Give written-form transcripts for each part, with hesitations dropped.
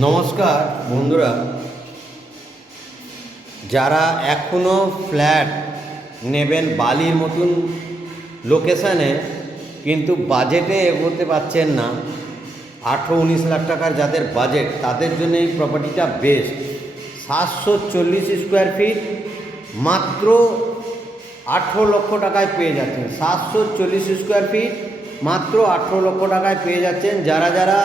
নমস্কার বন্ধুরা, যারা এখনও ফ্ল্যাট নেবেন বালির মতন লোকেশানে কিন্তু বাজেটে এগোতে পারছেন না, 18-19 লাখ টাকার যাদের বাজেট তাদের জন্য এই প্রপার্টিটা বেস্ট। 740 স্কোয়ার ফিট মাত্র 18 লক্ষ টাকায় পেয়ে যাচ্ছেন। 740 স্কোয়ার ফিট মাত্র 18 লক্ষ টাকায় পেয়ে যাচ্ছেন। যারা যারা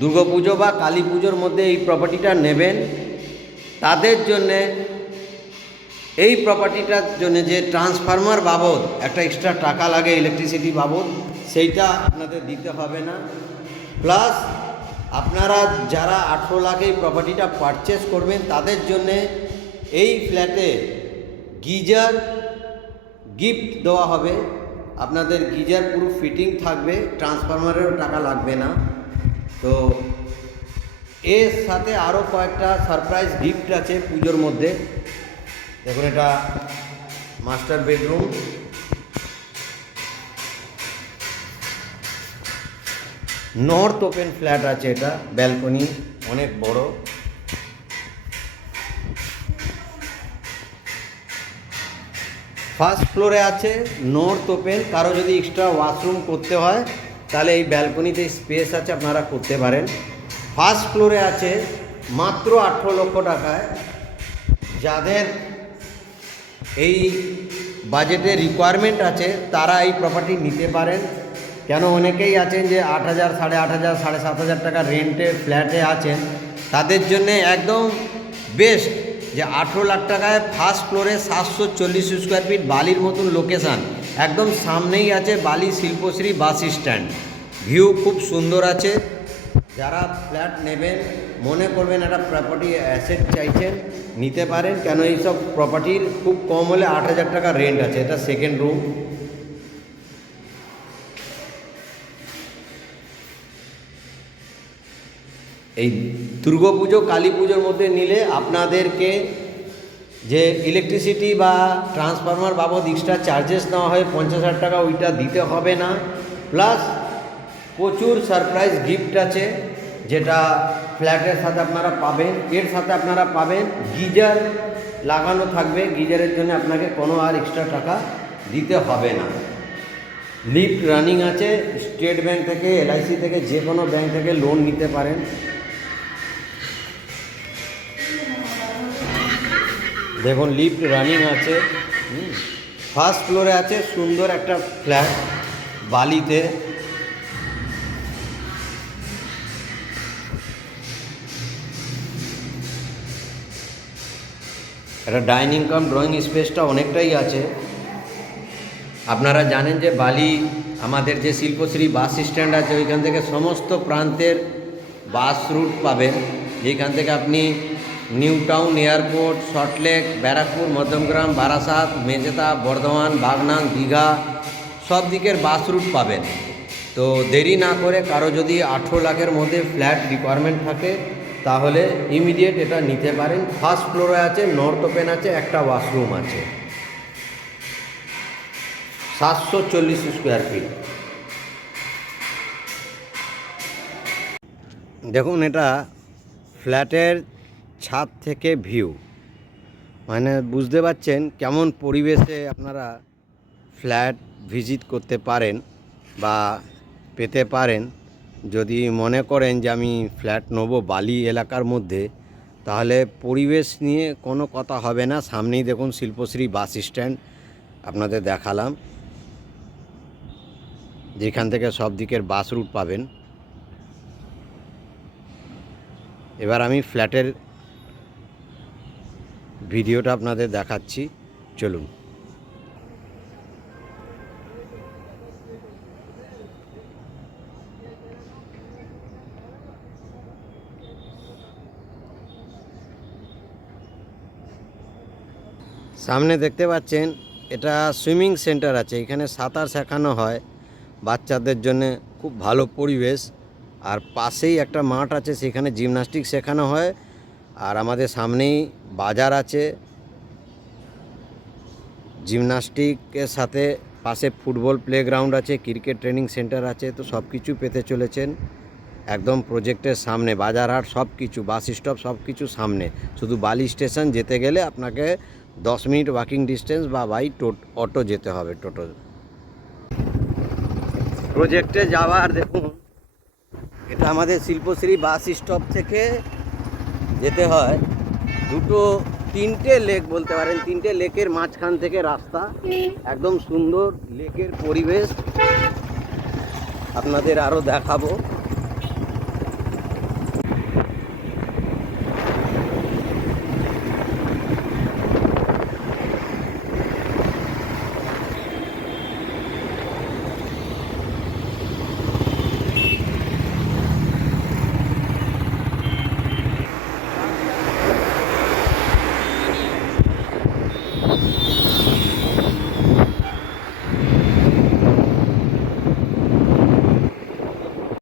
দুর্গাপুজো বা কালী পুজোর মধ্যে এই প্রপার্টিটা নেবেন তাদের জন্যে এই প্রপার্টিটার জন্য যে ট্রান্সফরমার বাবদ একটা এক্সট্রা টাকা লাগে ইলেকট্রিসিটি বাবদ, সেইটা আপনাদের দিতে হবে না। প্লাস আপনারা যারা 18 লাখে এই প্রপার্টিটা পারচেস করবেন তাদের জন্যে এই ফ্ল্যাটে গিজার গিফট দেওয়া হবে। আপনাদের গিজার পুরো ফিটিং থাকবে, ট্রান্সফরমারেরও টাকা লাগবে না। তো এর সাথে আরও কয়েকটা সারপ্রাইজ গিফট আছে পুজোর মধ্যে। দেখুন, এটা master bedroom, north open flat আছে, এটা ব্যালকনি অনেক বড়। ফার্স্ট ফ্লোরে আছে নর্থ ওপেন। কারো যদি এক্সট্রা ওয়াশরুম করতে হয় তাহলে এই ব্যালকনিতে স্পেস আছে, আপনারা করতে পারেন। ফার্স্ট ফ্লোরে আছে মাত্র 18 লক্ষ টাকায়। যাদের এই বাজেটে রিকোয়ারমেন্ট আছে তারা এই প্রপার্টি নিতে পারেন। কেন অনেকেই আছেন যে 8,000, 8,500, 7,500 টাকা রেন্টে ফ্ল্যাটে আছেন, তাদের জন্যে একদম বেস্ট যে 18 লাখ টাকায় ফার্স্ট ফ্লোরে 740 স্কোয়ার ফিট বালির মতন লোকেশান, একদম সামনেই আছে বালি শিল্পশ্রী বাস স্ট্যান্ড। ভিউ খুব সুন্দর আছে। যারা ফ্ল্যাট নেবেন, মনে করবেন একটা প্রপার্টি অ্যাসেট চাইছেন, নিতে পারেন। কেন এইসব প্রপার্টির খুব কম হলে 8,000 টাকা রেন্ট আছে। এটা সেকেন্ড রুম। এই দুর্গাপুজো কালী পুজোর মধ্যে নিলে আপনাদেরকে যে ইলেকট্রিসিটি বা ট্রান্সফরমার বাবদ এক্সট্রা চার্জেস নেওয়া হয় 50,000 টাকা, ওইটা দিতে হবে না। প্লাস প্রচুর সারপ্রাইজ গিফট আছে যেটা ফ্ল্যাটের সাথে আপনারা পাবেন। এর সাথে আপনারা পাবেন গিজার লাগানো থাকবে, গিজারের জন্য আপনাকে কোনো আর এক্সট্রা টাকা দিতে হবে না। লিফট রানিং আছে, স্টেট ব্যাংক থেকে, LIC থেকে, যে কোনো ব্যাংক থেকে লোন নিতে পারেন। দেখুন, লিফট রানিং আছে। ফার্স্ট ফ্লোরে আছে সুন্দর একটা ফ্ল্যাট বালিতে। একটা ডাইনিং কাম ড্রয়িং স্পেসটা অনেকটাই আছে। আপনারা জানেন যে বালি আমাদের যে শিল্পশ্রী বাস স্ট্যান্ড আছে ওইখান থেকে সমস্ত প্রান্তের বাস রুট পাবেন। যেখান থেকে আপনি new town, airport, Salt Lake, Barrackpore, Madhyamgram, Barasat, Mecheda, Bardhaman, Bagnan, Digha সব দিকের বাস রুট পাবেন। তো দেরি না করে কারো যদি 18 লাখের মধ্যে ফ্ল্যাট রিকোয়ারমেন্ট থাকে তাহলে ইমিডিয়েট এটা নিতে পারেন। ফার্স্ট ফ্লোরে আছে, নর্থ ওপেন আছে, একটা ওয়াশরুম আছে, 740 স্কোয়ার ফিট। দেখুন, এটা ফ্ল্যাটের ছাদ থেকে ভিউ, মানে বুঝতে পারছেন কেমন পরিবেশে আপনারা ফ্ল্যাট ভিজিট করতে পারেন বা পেতে পারেন। যদি মনে করেন যে আমি ফ্ল্যাট নেব বালি এলাকার মধ্যে, তাহলে পরিবেশ নিয়ে কোনো কথা হবে না। সামনেই দেখুন শিল্পশ্রী বাস স্ট্যান্ড, আপনাদের দেখালাম, যেখান থেকে সব দিকের বাস রুট পাবেন। এবার আমি ফ্ল্যাটের ভিডিওটা আপনাদের দেখাচ্ছি, চলুন। সামনে দেখতে পাচ্ছেন এটা সুইমিং সেন্টার আছে, এখানে সাঁতার শেখানো হয় বাচ্চাদের জন্য, খুব ভালো পরিবেশ। আর পাশেই একটা মাঠ আছে, সেখানে জিমন্যাস্টিক শেখানো হয়। আর আমাদের সামনেই বাজার আছে, জিমন্যাস্টিকের সাথে পাশে ফুটবল প্লেগ্রাউন্ড আছে, ক্রিকেট ট্রেনিং সেন্টার আছে। তো সব কিছু পেতে চলেছেন একদম প্রজেক্টের সামনে, বাজারহাট সব কিছু, বাস স্টপ সব কিছু সামনে। শুধু বালি স্টেশন যেতে গেলে আপনাকে 10 মিনিট ওয়াকিং ডিস্টেন্স বা বাই অটো যেতে হবে, টোটো। প্রজেক্টে যাওয়ার দেখুন, এটা আমাদের শিল্পশ্রী বাস স্টপ থেকে যেতে হয় তিনটে লেক বলতে পারেন, তিনটে লেকের মাঝখান থেকে রাস্তা। একদম সুন্দর লেকের পরিবেশ আপনাদের আরও দেখাবো।